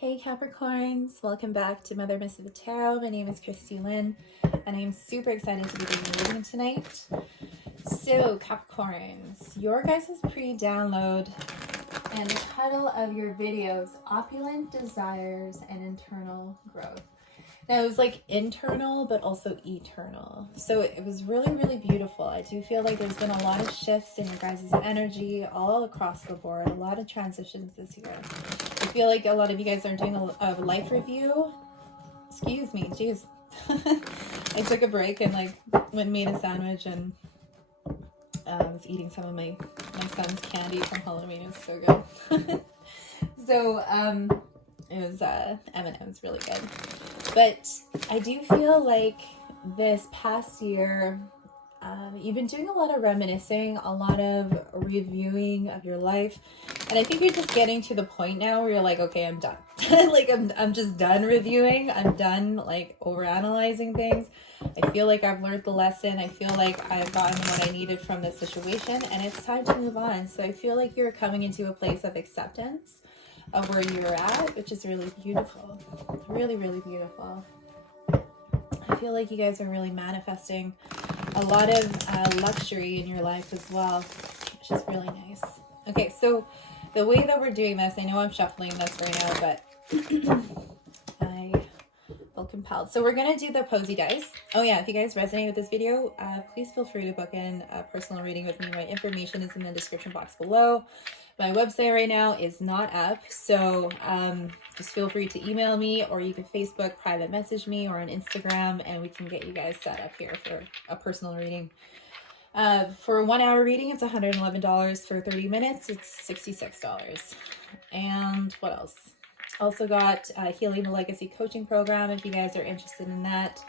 Hey Capricorns, welcome back to Mother Misfit Tarot. My name is Christy Lynn and I'm super excited to be doing a reading tonight. So Capricorns, your guys' pre-download and the title of your video is Opulent Desires and Internal Growth. Now it was like internal but also eternal. So it was really, really beautiful. I do feel like there's been a lot of shifts in your guys' energy all across the board, a lot of transitions this year. I feel like a lot of you guys are doing a life review. Excuse me, jeez. I took a break and like went and made a sandwich and was eating some of my son's candy from Halloween. It was so good. So it was M&M's, really good. But I do feel like this past year you've been doing a lot of reminiscing, a lot of reviewing of your life, and I think you're just getting to the point now where you're like, okay, I'm done. Like I'm just done reviewing. I'm done like overanalyzing things. I feel like I've learned the lesson. I feel like I've gotten what I needed from this situation, and it's time to move on. So I feel like you're coming into a place of acceptance of where you're at, which is really beautiful. Really, really beautiful. I feel like you guys are really manifesting a lot of luxury in your life as well, which is really nice. Okay, so the way that we're doing this, I know I'm shuffling this right now, but I feel compelled. So we're going to do the posy dice. Oh yeah, if you guys resonate with this video, please feel free to book in a personal reading with me. My information is in the description box below. My website right now is not up, so just feel free to email me, or you can Facebook private message me, or on Instagram, and we can get you guys set up here for a personal reading. For a 1 hour reading, it's $111. For 30 minutes, it's $66. And what else? Also got Healing the Legacy coaching program, if you guys are interested in that,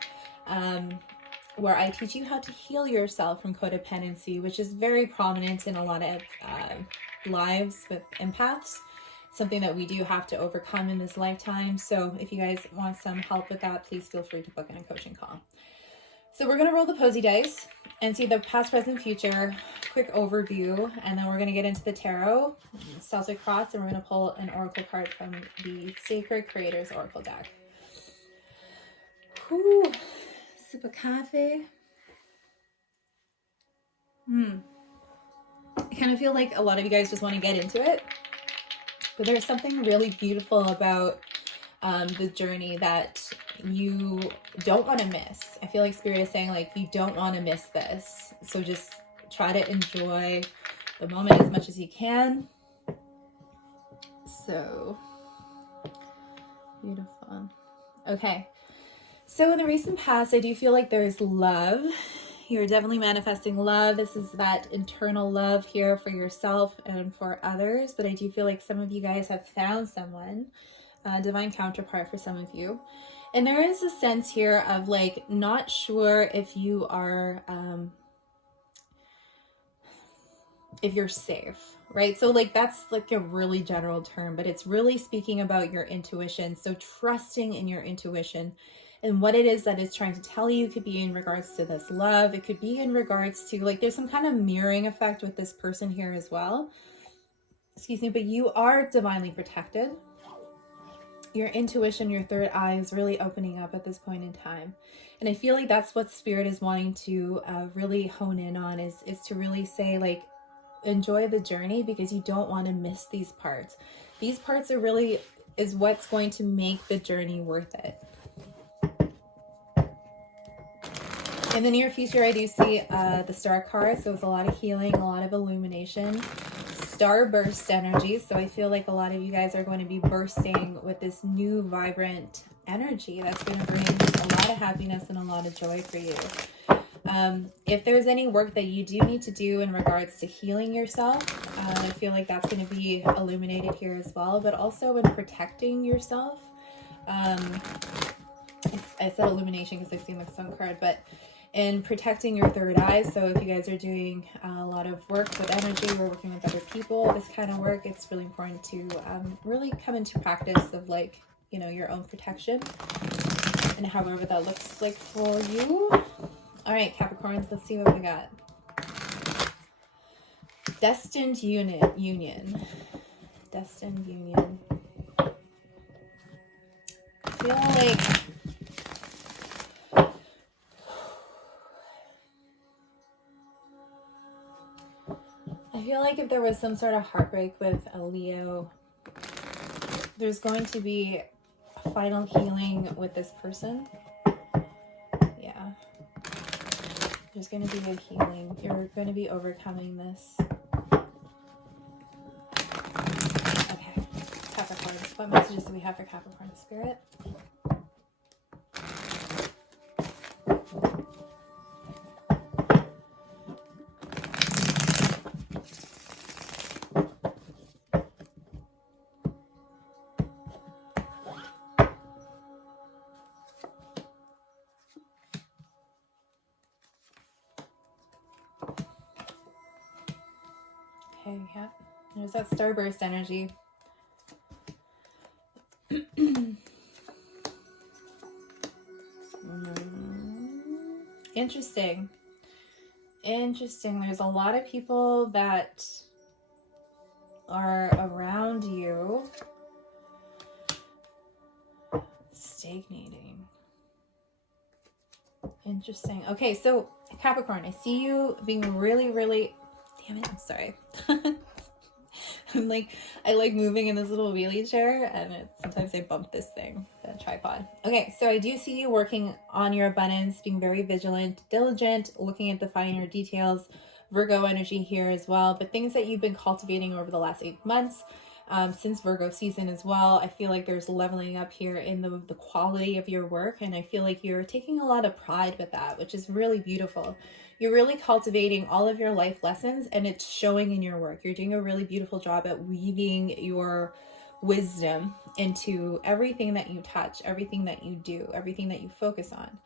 where I teach you how to heal yourself from codependency, which is very prominent in a lot of lives with empaths, something that we do have to overcome in this lifetime. So if you guys want some help with that, please feel free to book in a coaching call. So we're going to roll the posy dice and see the past, present, future, quick overview, and then we're going to get into the tarot, Celtic Cross, and we're going to pull an oracle card from the Sacred Creators Oracle deck. Whew, sip of coffee. I kind of feel like a lot of you guys just want to get into it, but there's something really beautiful about the journey that you don't want to miss. I feel like Spirit is saying, like, you don't want to miss this. So just try to enjoy the moment as much as you can. So beautiful. Okay. So in the recent past, I do feel like there's love. You're definitely manifesting love. This is that internal love here for yourself and for others. But I do feel like some of you guys have found someone, a divine counterpart for some of you. And there is a sense here of like, not sure if you are, if you're safe, right? So like, that's like a really general term, but it's really speaking about your intuition. So trusting in your intuition and what it is that it's trying to tell you. It could be in regards to this love. It could be in regards to like, there's some kind of mirroring effect with this person here as well. Excuse me, but you are divinely protected. Your intuition, your third eye is really opening up at this point in time. And I feel like that's what Spirit is wanting to really hone in on, is to really say, like, enjoy the journey, because you don't want to miss these parts. These parts are really, is what's going to make the journey worth it. In the near future, I do see the Star card. So it's a lot of healing, a lot of illumination, starburst energy. So I feel like a lot of you guys are going to be bursting with this new vibrant energy that's going to bring a lot of happiness and a lot of joy for you. If there's any work that you do need to do in regards to healing yourself, I feel like that's going to be illuminated here as well, but also in protecting yourself. I said illumination because I've seen the Sun card, but in protecting your third eye. So if you guys are doing a lot of work with energy, or working with other people, this kind of work, it's really important to really come into practice of, like, you know, your own protection, and however that looks like for you. All right, Capricorns, let's see what we got. Destined union. Destined union. feel like if there was some sort of heartbreak with a Leo, there's going to be a final healing with this person. Yeah. There's going to be a healing. You're going to be overcoming this. Okay. Capricorn. What messages do we have for Capricorn Spirit? Okay, yeah. There's that starburst energy. Interesting. There's a lot of people that are around you stagnating. Interesting. Okay, so Capricorn, I see you being really, really... Damn it, I'm sorry. I like moving in this little wheelie chair, and sometimes I bump this thing, the tripod. Okay, so I do see you working on your abundance, being very vigilant, diligent, looking at the finer details. Virgo energy here as well, but things that you've been cultivating over the last 8 months, since Virgo season as well. I feel like there's leveling up here in the quality of your work, and I feel like you're taking a lot of pride with that, which is really beautiful. You're really cultivating all of your life lessons, and it's showing in your work. You're doing a really beautiful job at weaving your wisdom into everything that you touch, everything that you do, everything that you focus on.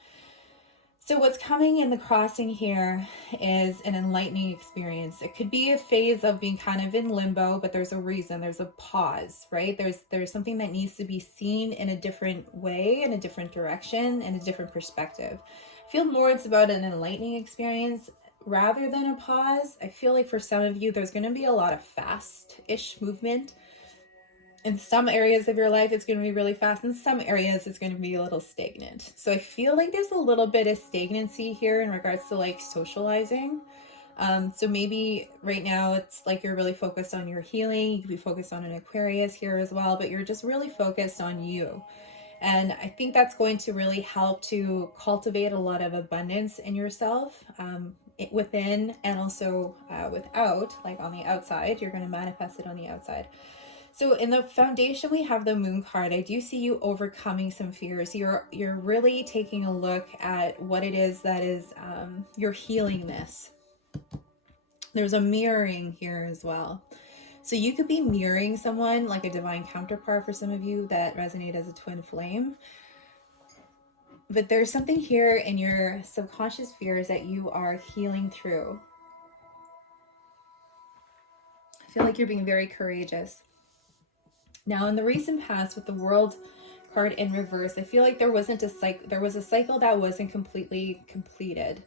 So what's coming in the crossing here is an enlightening experience. It could be a phase of being kind of in limbo, but there's a reason, there's a pause, right? There's something that needs to be seen in a different way, in a different direction, in a different perspective. I feel more it's about an enlightening experience rather than a pause. I feel like for some of you, there's going to be a lot of fast-ish movement. In some areas of your life, it's going to be really fast. In some areas, it's going to be a little stagnant. So I feel like there's a little bit of stagnancy here in regards to like socializing. So maybe right now it's like you're really focused on your healing. You could be focused on an Aquarius here as well, but you're just really focused on you. And I think that's going to really help to cultivate a lot of abundance in yourself, within and also without, like on the outside. You're going to manifest it on the outside. So in the foundation, we have the Moon card. I do see you overcoming some fears. You're really taking a look at what it is that is, you're healing this. There's a mirroring here as well. So you could be mirroring someone like a divine counterpart for some of you that resonate as a twin flame. But there's something here in your subconscious fears that you are healing through. I feel like you're being very courageous. Now, in the recent past with the World card in reverse, I feel like there was a cycle that wasn't completely completed.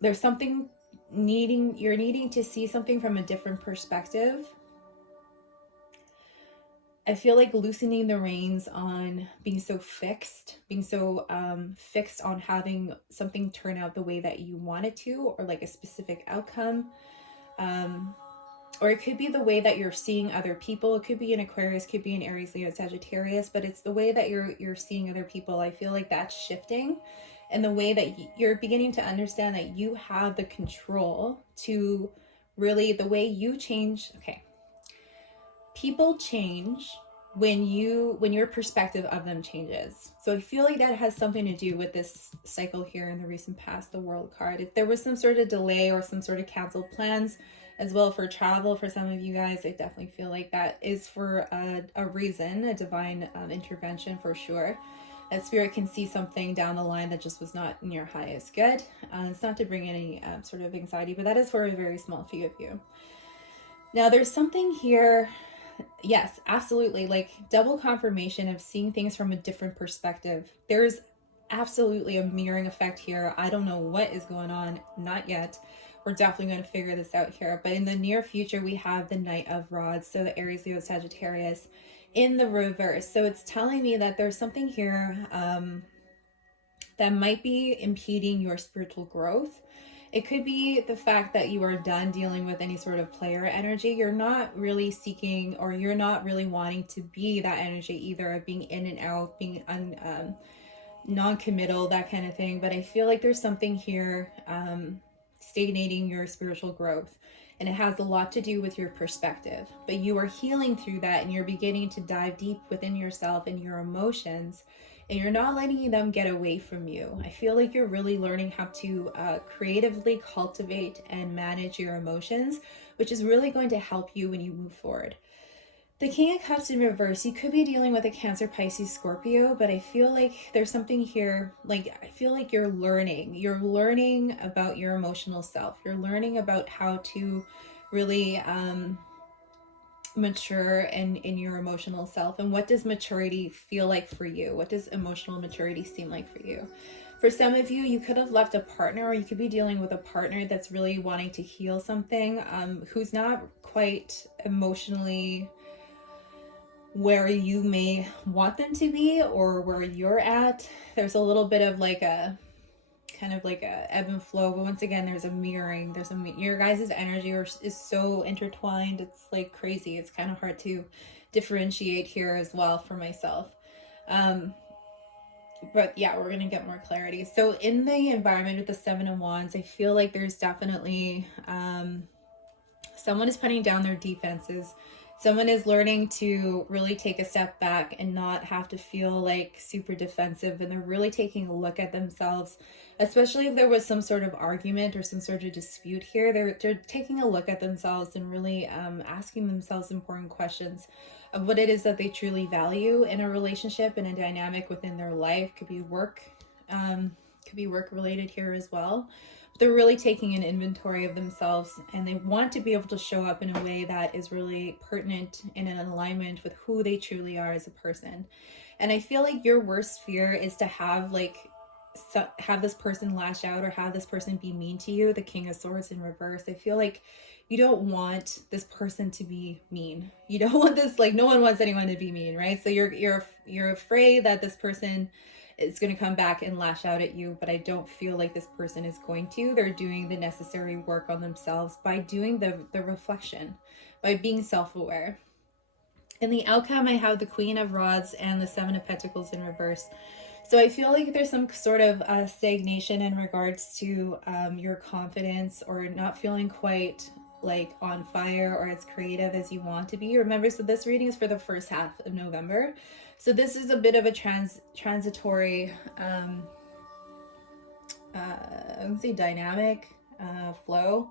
There's something you're needing to see something from a different perspective. I feel like loosening the reins on being so fixed on having something turn out the way that you want it to, or like a specific outcome. Or it could be the way that you're seeing other people. It could be an Aquarius, could be an Aries, Leo, Sagittarius, but it's the way that you're seeing other people. I feel like that's shifting, and the way that you're beginning to understand that you have the control to really, the way you change. Okay. People change when your perspective of them changes. So I feel like that has something to do with this cycle here in the recent past, the World card. If there was some sort of delay or some sort of canceled plans as well for travel for some of you guys, I definitely feel like that is for a reason, a divine intervention for sure. That spirit can see something down the line that just was not in your highest good. It's not to bring any sort of anxiety, but that is for a very small few of you. Now there's something here. Yes, absolutely. Like double confirmation of seeing things from a different perspective. There's absolutely a mirroring effect here. I don't know what is going on. Not yet. We're definitely going to figure this out here. But in the near future, we have the Knight of Rods. So the Aries, Leo, Sagittarius. in the reverse. So it's telling me that there's something here that might be impeding your spiritual growth. It could be the fact that you are done dealing with any sort of player energy. You're not really seeking, or you're not really wanting to be that energy either, of being in and out, being non-committal, that kind of thing. But I feel like there's something here stagnating your spiritual growth. And it has a lot to do with your perspective. But you are healing through that, and you're beginning to dive deep within yourself and your emotions. And you're not letting them get away from you. I feel like you're really learning how to creatively cultivate and manage your emotions, which is really going to help you when you move forward. The King of Cups in reverse, you could be dealing with a Cancer, Pisces, Scorpio, but I feel like there's something here, like I feel like you're learning about your emotional self. You're learning about how to really mature in your emotional self. And what does maturity feel like for you? What does emotional maturity seem like for you? For some of you, you could have left a partner, or you could be dealing with a partner that's really wanting to heal something, who's not quite emotionally where you may want them to be, or where you're at. There's a little bit of like a kind of like a ebb and flow, but once again, there's a mirroring. Your guys' energy is so intertwined. It's like crazy. It's kind of hard to differentiate here as well for myself. But yeah, we're gonna get more clarity. So in the environment with the Seven of Wands, I feel like there's definitely someone is putting down their defenses. Someone is learning to really take a step back and not have to feel like super defensive, and they're really taking a look at themselves, especially if there was some sort of argument or some sort of dispute here. They're taking a look at themselves and really asking themselves important questions of what it is that they truly value in a relationship and a dynamic within their life. Could be work related here as well. They're really taking an inventory of themselves, and they want to be able to show up in a way that is really pertinent and in alignment with who they truly are as a person. And I feel like your worst fear is to have this person lash out, or have this person be mean to you. The King of Swords in reverse. I feel like you don't want this person to be mean. You don't want this, like, no one wants anyone to be mean, right? So you're afraid that this person is going to come back and lash out at you, but I don't feel like this person is going to. They're doing the necessary work on themselves by doing the reflection, by being self-aware. In the outcome, I have the Queen of Rods and the Seven of Pentacles in reverse. So I feel like there's some sort of stagnation in regards to your confidence, or not feeling quite like on fire or as creative as you want to be. Remember, so this reading is for the first half of November. So this is a bit of a transitory, I would say dynamic flow.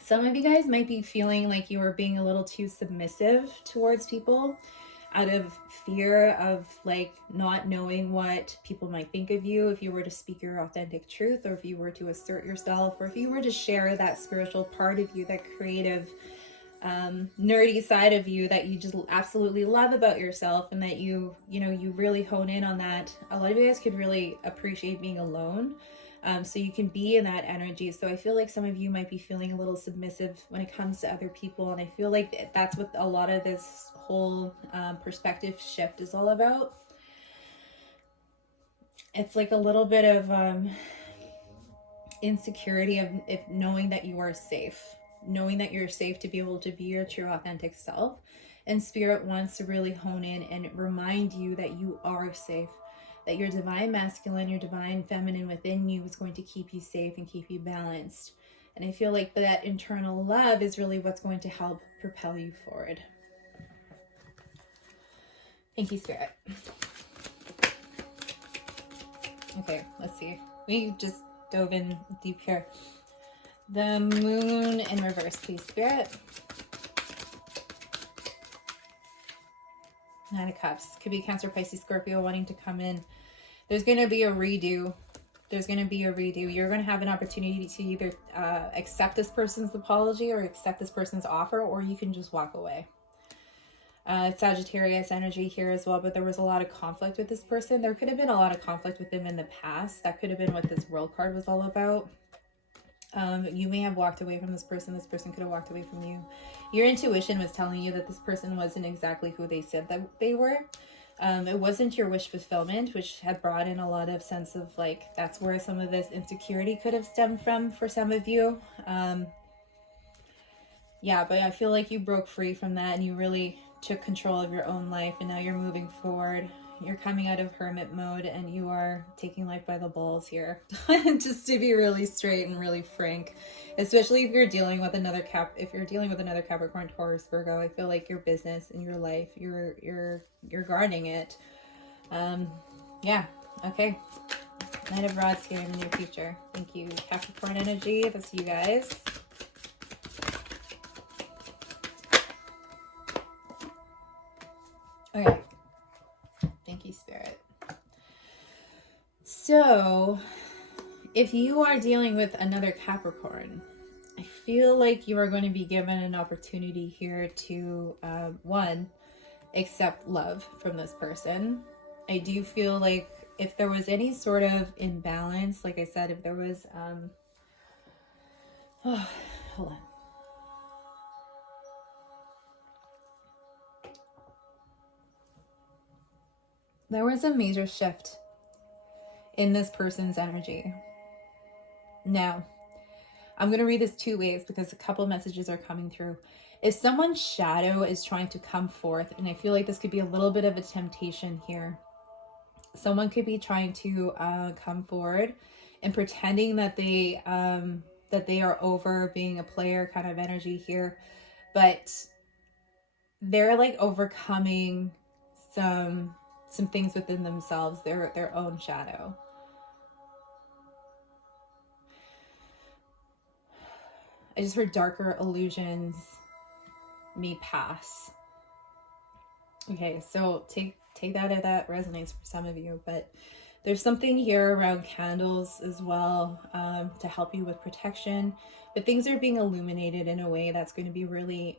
Some of you guys might be feeling like you are being a little too submissive towards people, out of fear of like not knowing what people might think of you if you were to speak your authentic truth, or if you were to assert yourself, or if you were to share that spiritual part of you, that creative nerdy side of you that you just absolutely love about yourself, and that you really hone in on that. A lot of you guys could really appreciate being alone, so you can be in that energy. So I feel like some of you might be feeling a little submissive when it comes to other people, and I feel like that's what a lot of this whole perspective shift is all about. It's like a little bit of insecurity of knowing that you are safe, knowing that you're safe to be able to be your true authentic self. And Spirit wants to really hone in and remind you that you are safe, that your divine masculine, your divine feminine within you is going to keep you safe and keep you balanced. And I feel like that internal love is really what's going to help propel you forward. Thank you, Spirit. Okay, let's see. We just dove in deep here. The Moon in reverse, please, Spirit. Nine of Cups. Could be Cancer, Pisces, Scorpio wanting to come in. There's going to be a redo. You're going to have an opportunity to either accept this person's apology or accept this person's offer, or you can just walk away. Sagittarius energy here as well, but there was a lot of conflict with this person. There could have been a lot of conflict with them in the past. That could have been what this World card was all about. You may have walked away from this person. This person could have walked away from you. Your intuition was telling you that this person wasn't exactly who they said that they were. It wasn't your wish fulfillment, which had brought in a lot of sense of like, that's where some of this insecurity could have stemmed from for some of you. Yeah, but I feel like you broke free from that and you really took control of your own life, and now you're moving forward. You're coming out of hermit mode and you are taking life by the balls here. Just to be really straight and really frank, especially if you're dealing with another Capricorn, Taurus, Virgo. I feel like your business and your life, you're guarding it. Yeah, okay. Knight of Rods here in the near future. Thank you, Capricorn energy. That's you guys. Okay. Thank you, Spirit. So, if you are dealing with another Capricorn, I feel like you are going to be given an opportunity here to, one, accept love from this person. I do feel like if there was any sort of imbalance, like I said, if there was, hold on. There was a major shift in this person's energy. Now, I'm going to read this two ways because a couple of messages are coming through. If someone's shadow is trying to come forth, and I feel like this could be a little bit of a temptation here. Someone could be trying to come forward and pretending that they are over being a player kind of energy here, but they're like overcoming some things within themselves, their own shadow. I just heard darker illusions may pass. Okay, so take that if that resonates for some of you, but there's something here around candles as well, to help you with protection, but things are being illuminated in a way that's going to be really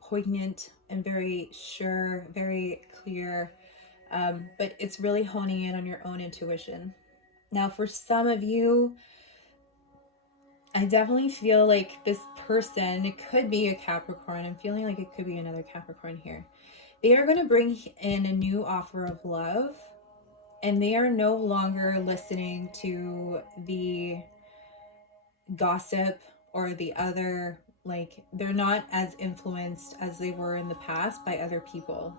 poignant and very sure, very clear. But it's really honing in on your own intuition. Now, for some of you, I definitely feel like this person, it could be a Capricorn. I'm feeling like it could be another Capricorn here. They are going to bring in a new offer of love, and they are no longer listening to the gossip or the other, like, they're not as influenced as they were in the past by other people.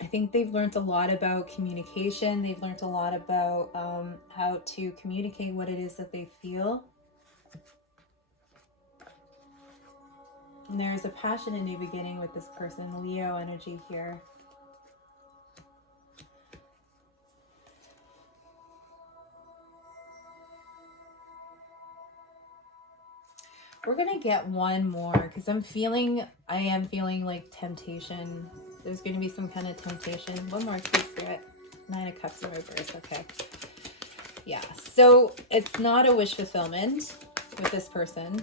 I think they've learned a lot about communication. They've learned a lot about how to communicate what it is that they feel. And there's a passion in new beginning with this person, Leo energy here. We're going to get one more because I am feeling like temptation. There's going to be some kind of temptation. One more, please, Spirit. 9 of Cups in reverse. Okay. Yeah. So it's not a wish fulfillment with this person.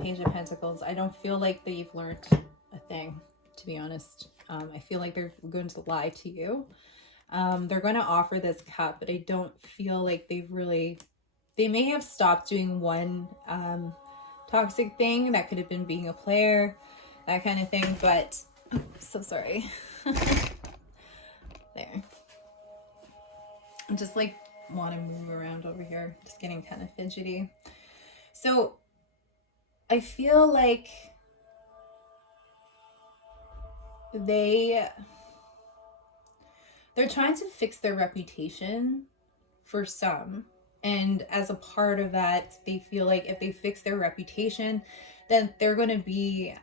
Page of Pentacles. I don't feel like they've learned a thing, to be honest. I feel like they're going to lie to you. They're going to offer this cup, but I don't feel like they may have stopped doing one toxic thing. That could have been being a player, that kind of thing, but so sorry. There. I'm just like want to move around over here, just getting kind of fidgety. So I feel like they're trying to fix their reputation for some. And as a part of that, they feel like if they fix their reputation, then they're going to be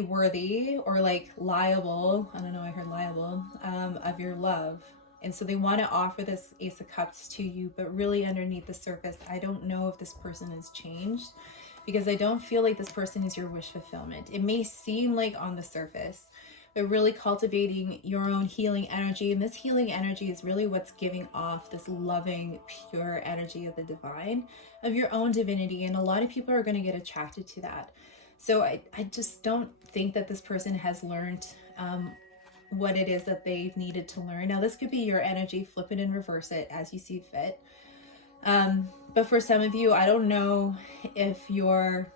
worthy or like liable. I don't know, I heard liable, of your love. And so they want to offer this Ace of Cups to you, but really underneath the surface, I don't know if this person has changed, because I don't feel like this person is your wish fulfillment. It may seem like on the surface, but really cultivating your own healing energy. And this healing energy is really what's giving off this loving, pure energy of the divine, of your own divinity. And a lot of people are going to get attracted to that. So I just don't think that this person has learned what it is that they've needed to learn. Now, this could be your energy. Flip it and reverse it as you see fit. But for some of you, I don't know if I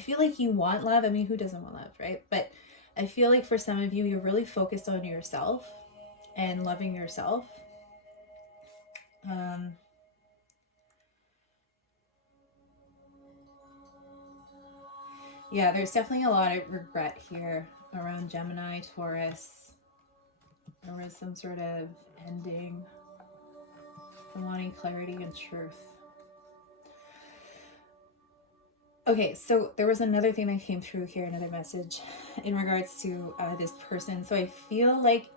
feel like you want love. I mean, who doesn't want love, right? But I feel like for some of you, you're really focused on yourself and loving yourself. Yeah, there's definitely a lot of regret here around Gemini, Taurus. There was some sort of ending for wanting clarity and truth. Okay, so there was another thing that came through here, another message in regards to this person. So I feel like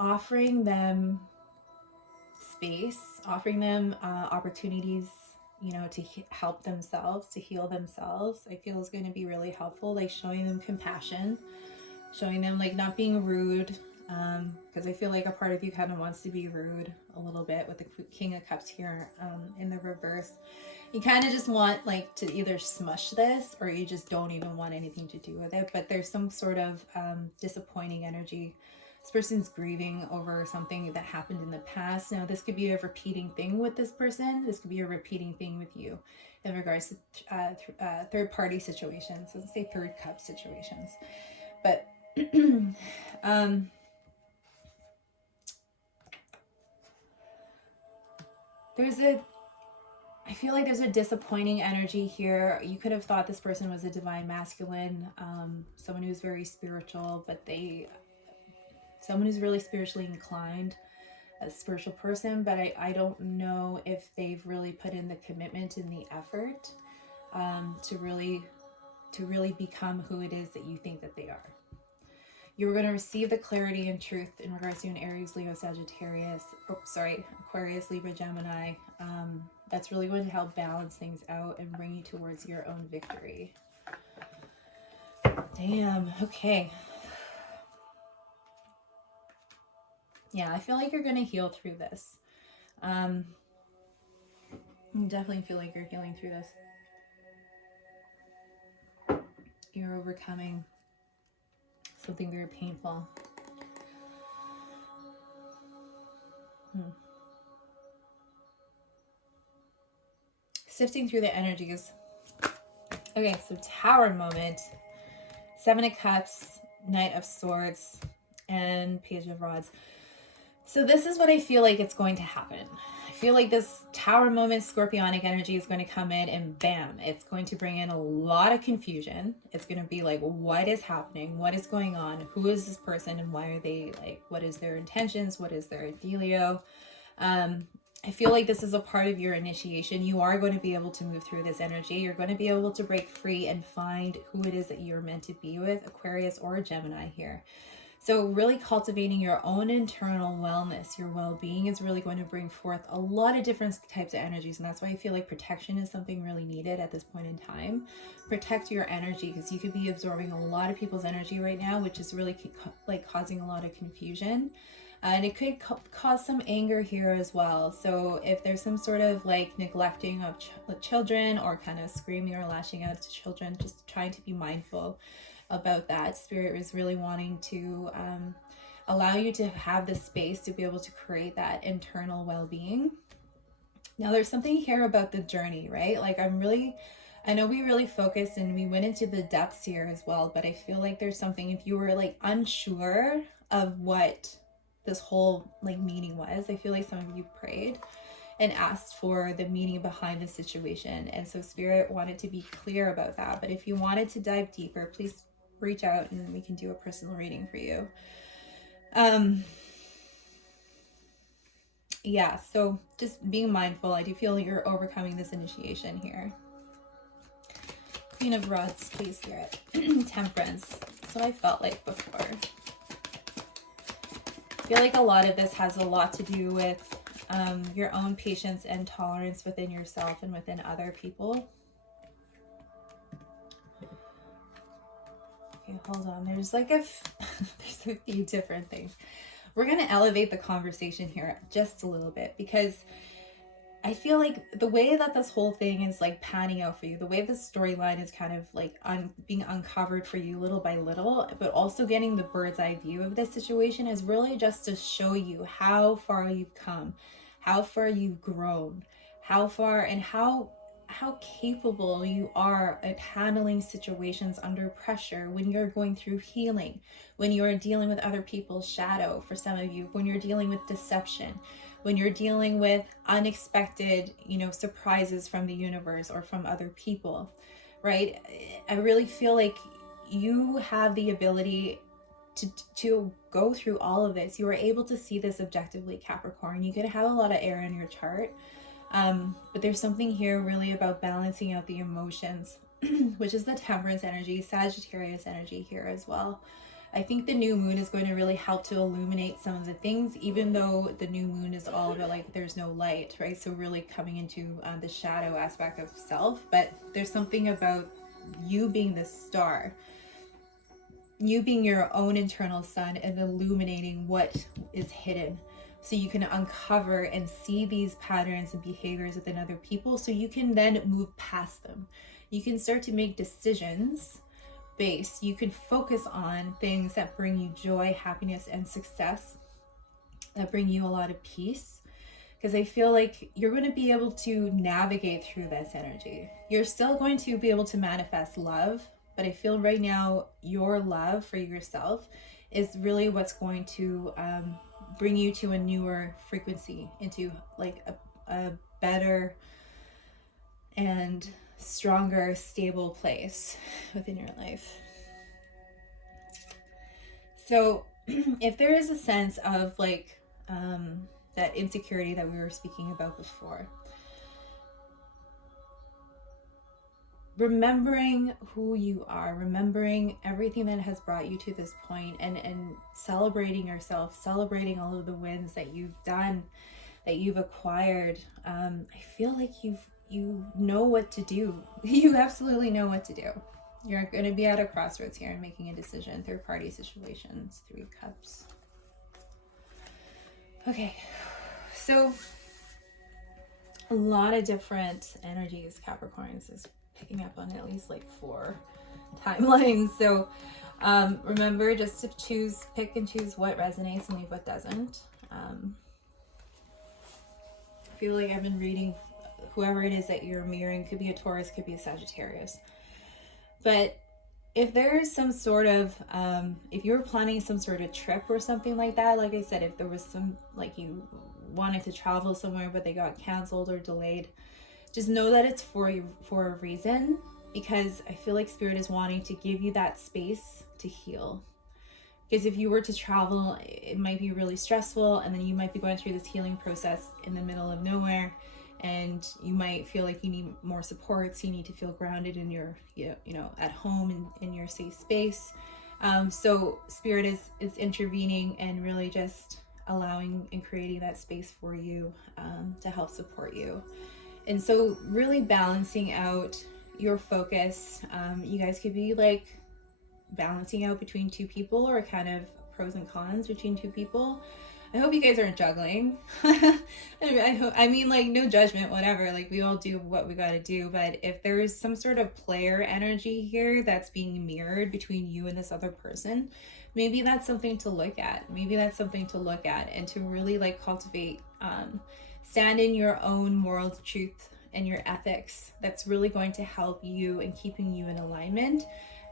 offering them space, offering them opportunities, you know, to help themselves, to heal themselves, I feel is going to be really helpful. Like showing them compassion, showing them like not being rude, because I feel like a part of you kind of wants to be rude a little bit with the King of Cups here in the reverse. You kind of just want like to either smush this, or you just don't even want anything to do with it. But there's some sort of disappointing energy. This person's grieving over something that happened in the past. Now, this could be a repeating thing with this person. This could be a repeating thing with you in regards to third-party situations. Let's say third cup situations. But I feel like there's a disappointing energy here. You could have thought this person was a divine masculine, someone who's very spiritual, but someone who's really spiritually inclined, a spiritual person, but I don't know if they've really put in the commitment and the effort to really become who it is that you think that they are. You're going to receive the clarity and truth in regards to an Aries, Leo, Sagittarius, Aquarius, Libra, Gemini. That's really going to help balance things out and bring you towards your own victory. Damn, okay. Yeah, I feel like you're going to heal through this. I definitely feel like you're healing through this. You're overcoming something very painful. Sifting through the energies. Okay, so Tower moment. 7 of Cups, Knight of Swords, and Page of Rods. So this is what I feel like it's going to happen. I feel like this Tower moment, Scorpionic energy is going to come in and bam, it's going to bring in a lot of confusion. It's going to be like, what is happening? What is going on? Who is this person and why are they like, what is their intentions? What is their dealio? I feel like this is a part of your initiation. You are going to be able to move through this energy. You're going to be able to break free and find who it is that you're meant to be with, Aquarius or Gemini here. So really cultivating your own internal wellness, your well-being is really going to bring forth a lot of different types of energies. And that's why I feel like protection is something really needed at this point in time. Protect your energy, because you could be absorbing a lot of people's energy right now, which is really like causing a lot of confusion. And it could cause some anger here as well. So if there's some sort of like neglecting of children, or kind of screaming or lashing out to children, just trying to be mindful about that. Spirit is really wanting to allow you to have the space to be able to create that internal well-being. Now there's something here about the journey, right? Like I know we really focused and we went into the depths here as well, but I feel like there's something, if you were like unsure of what this whole like meaning was, I feel like some of you prayed and asked for the meaning behind the situation. And so Spirit wanted to be clear about that. But if you wanted to dive deeper, please reach out and we can do a personal reading for you. Yeah, so just being mindful. I do feel you're overcoming this initiation here. Queen of Rods, please, Spirit. Temperance. That's what I felt like before. I feel like a lot of this has a lot to do with your own patience and tolerance within yourself and within other people. hold on. There's like there's a few different things. We're going to elevate the conversation here just a little bit, because I feel like the way that this whole thing is like panning out for you, the way the storyline is kind of like being uncovered for you little by little, but also getting the bird's eye view of this situation is really just to show you how far you've come, how far you've grown, how far and how capable you are at handling situations under pressure when you're going through healing, when you're dealing with other people's shadow, for some of you, when you're dealing with deception, when you're dealing with unexpected, surprises from the universe or from other people, right? I really feel like you have the ability to go through all of this. You are able to see this objectively, Capricorn. You could have a lot of air in your chart, but there's something here really about balancing out the emotions, which is the Temperance energy, Sagittarius energy here as well. I think the new moon is going to really help to illuminate some of the things, even though the new moon is all about like there's no light, right? So really coming into the shadow aspect of self, but there's something about you being the star, you being your own internal sun and illuminating what is hidden, so you can uncover and see these patterns and behaviors within other people, so you can then move past them. You can start to make decisions based. You can focus on things that bring you joy, happiness, and success, that bring you a lot of peace, because I feel like you're going to be able to navigate through this energy. You're still going to be able to manifest love, but I feel right now your love for yourself is really what's going to bring you to a newer frequency, into like a better and stronger, stable place within your life. So if there is a sense of like that insecurity that we were speaking about before, remembering who you are, remembering everything that has brought you to this point, and celebrating yourself, celebrating all of the wins that you've done, that you've acquired, I feel like you know what to do. You absolutely know what to do. You're going to be at a crossroads here and making a decision. Third party situations, 3 cups. Okay, so a lot of different energies, Capricorns is picking up on at least like 4 timelines. So remember just to pick and choose what resonates and leave what doesn't. I feel like I've been reading whoever it is that you're mirroring. Could be a Taurus, could be a Sagittarius. But if there's some sort of, if you're planning some sort of trip or something like that, like I said, if there was some, like you wanted to travel somewhere but they got canceled or delayed, just know that it's for you, for a reason, because I feel like Spirit is wanting to give you that space to heal. Because if you were to travel, it might be really stressful, and then you might be going through this healing process in the middle of nowhere, and you might feel like you need more supports. You need to feel grounded in your, at home in your safe space. So Spirit is intervening and really just allowing and creating that space for you to help support you. And so really balancing out your focus. You guys could be like balancing out between 2 people, or kind of pros and cons between 2 people. I hope you guys aren't juggling. I mean, like, no judgment, whatever. Like, we all do what we got to do. But if there's some sort of player energy here that's being mirrored between you and this other person, maybe that's something to look at. Maybe that's something to look at and to really like cultivate, stand in your own moral truth and your ethics. That's really going to help you in keeping you in alignment,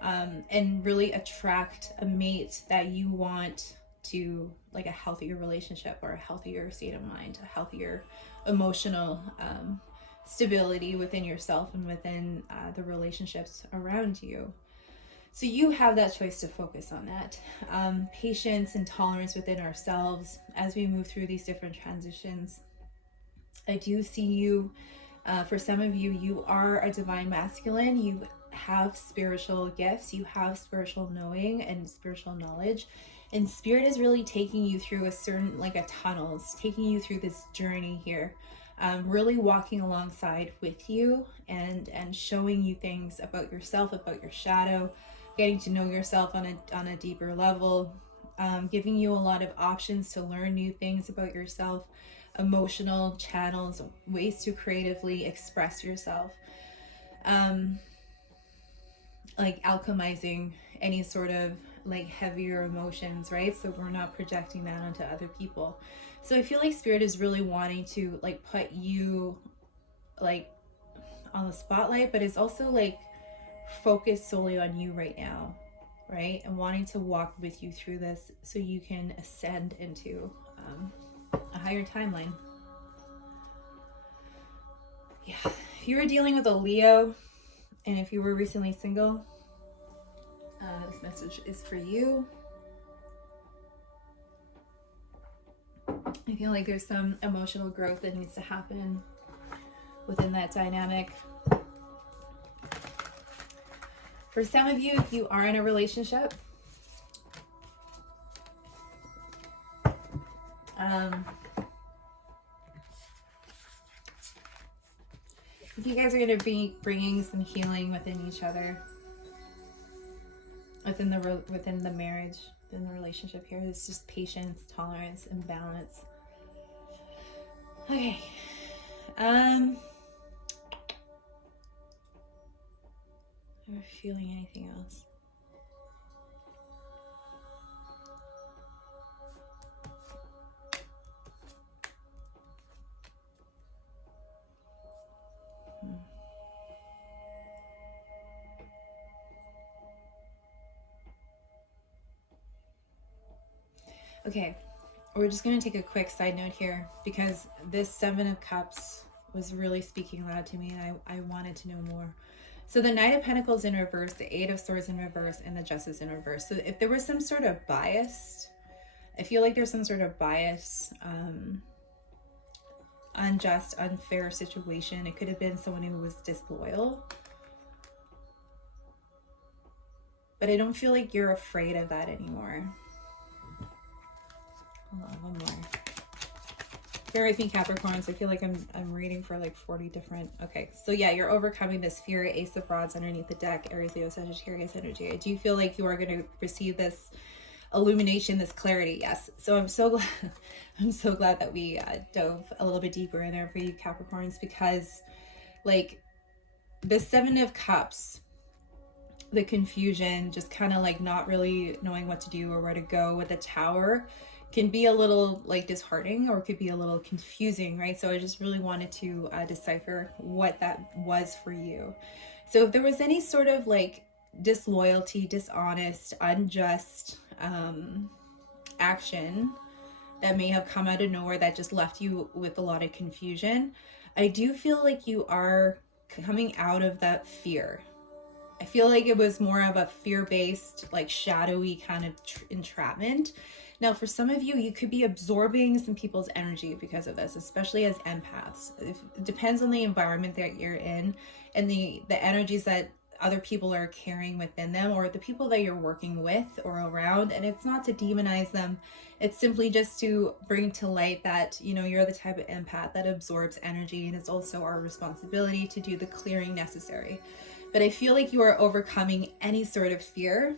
and really attract a mate that you want to, like, a healthier relationship or a healthier state of mind, a healthier emotional stability within yourself and within the relationships around you. So you have that choice to focus on that. Patience and tolerance within ourselves as we move through these different transitions. I do see you, for some of you, you are a divine masculine. You have spiritual gifts, you have spiritual knowing and spiritual knowledge. And Spirit is really taking you through a certain, like a tunnel. It's taking you through this journey here, really walking alongside with you and showing you things about yourself, about your shadow, getting to know yourself on a deeper level, giving you a lot of options to learn new things about yourself, emotional channels, ways to creatively express yourself, like alchemizing any sort of like heavier emotions, right? So we're not projecting that onto other people. So I feel like Spirit is really wanting to like put you like on the spotlight, but it's also like focused solely on you right now, right? And wanting to walk with you through this so you can ascend into a higher timeline. Yeah, if you were dealing with a Leo and if you were recently single, this message is for you. I feel like there's some emotional growth that needs to happen within that dynamic. For some of you, if you are in a relationship, you guys are going to be bringing some healing within each other, within the marriage, within the relationship here. It's just patience, tolerance, and balance. Okay. Am I feeling anything else? Okay, we're just going to take a quick side note here because this Seven of Cups was really speaking loud to me and I wanted to know more. So the Knight of Pentacles in reverse, the Eight of Swords in reverse, and the Justice in reverse. So if there was some sort of bias, I feel like there's some sort of bias, unjust, unfair situation. It could have been someone who was disloyal. But I don't feel like you're afraid of that anymore. Hold on, one more. Bear with me, Capricorns. I feel like I'm reading for like 40 different. Okay, so yeah, you're overcoming this fear. Ace of Rods underneath the deck. Aries, Leo, Sagittarius energy. I do feel like you are going to receive this illumination, this clarity. Yes. So I'm so glad. I'm so glad that we dove a little bit deeper in there for you, Capricorns, because like the Seven of Cups, the confusion, just kind of like not really knowing what to do or where to go with the Tower, can be a little like disheartening or could be a little confusing, right? So I just really wanted to decipher what that was for you. So if there was any sort of like disloyalty, dishonest, unjust action that may have come out of nowhere that just left you with a lot of confusion, I do feel like you are coming out of that fear. I feel like it was more of a fear-based, like shadowy kind of entrapment. Now, for some of you, you could be absorbing some people's energy because of this, especially as empaths. It depends on the environment that you're in and the energies that other people are carrying within them, or the people that you're working with or around. And it's not to demonize them. It's simply just to bring to light that, you know, you're the type of empath that absorbs energy, and it's also our responsibility to do the clearing necessary. But I feel like you are overcoming any sort of fear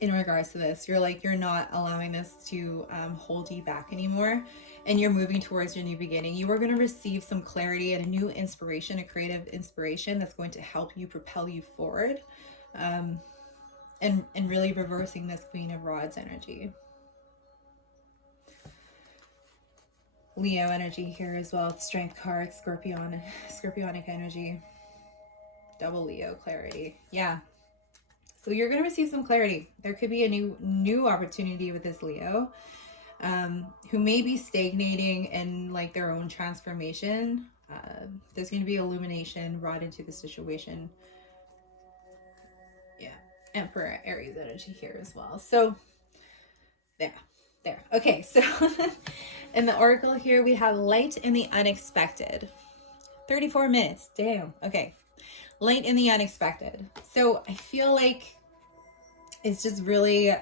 in regards to this. You're not allowing this to hold you back anymore, and you're moving towards your new beginning. You are going to receive some clarity and a new inspiration, a creative inspiration that's going to help you propel you forward, and really reversing this Queen of Rods energy. Leo energy here as well. Strength card, Scorpionic energy. Double Leo clarity. Yeah. So you're going to receive some clarity. There could be a new opportunity with this Leo, who may be stagnating in like their own transformation. There's going to be illumination brought into the situation. Yeah. Emperor Aries energy here as well. So there. Okay. So in the Oracle here, we have light in the unexpected. 34 minutes. Damn. Okay. Light in the unexpected. So I feel like it's just really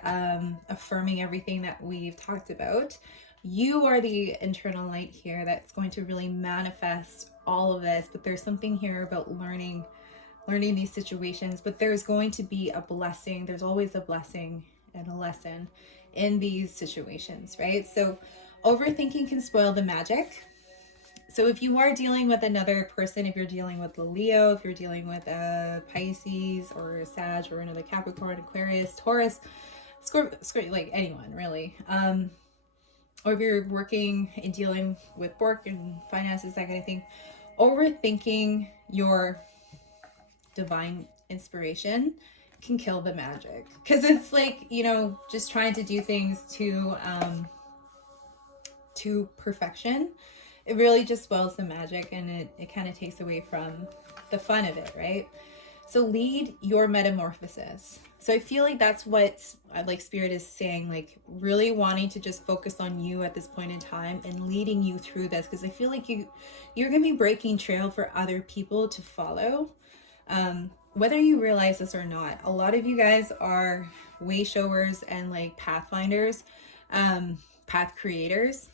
affirming everything that we've talked about. You are the internal light here that's going to really manifest all of this, but there's something here about learning learning these situations, but there's going to be a blessing. There's always a blessing and a lesson in these situations, right? So overthinking can spoil the magic. So if you are dealing with another person, if you're dealing with a Leo, if you're dealing with a Pisces or a Sag or another Capricorn, Aquarius, Taurus, Scorpio, like anyone really, or if you're working and dealing with work and finances, that kind of thing, overthinking your divine inspiration can kill the magic, because it's like, you know, just trying to do things to perfection. It really just spoils the magic, and it kind of takes away from the fun of it, right? So lead your metamorphosis. So I feel like that's what like Spirit is saying, like really wanting to just focus on you at this point in time and leading you through this, because I feel like you're gonna be breaking trail for other people to follow, whether you realize this or not. A lot of you guys are way showers and like pathfinders, path creators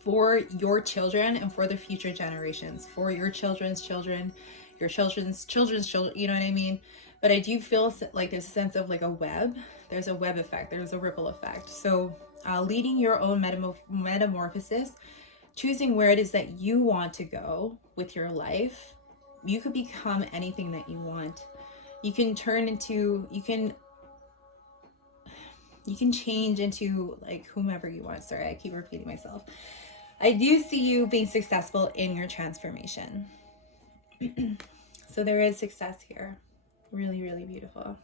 for your children and for the future generations, for your children's children, your children's children's children, you know what I mean? But I do feel like there's a sense of like a web. There's a web effect. There's a ripple effect. So leading your own metamorphosis, choosing where it is that you want to go with your life. You could become anything that you want. You can turn into, you can change into like whomever you want. Sorry, I keep repeating myself. I do see you being successful in your transformation. So there is success here. Really, really beautiful.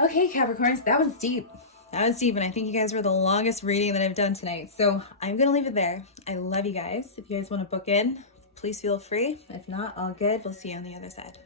Okay, Capricorns, that was deep. That was deep, and I think you guys were the longest reading that I've done tonight. So I'm going to leave it there. I love you guys. If you guys want to book in, please feel free. If not, all good. We'll see you on the other side.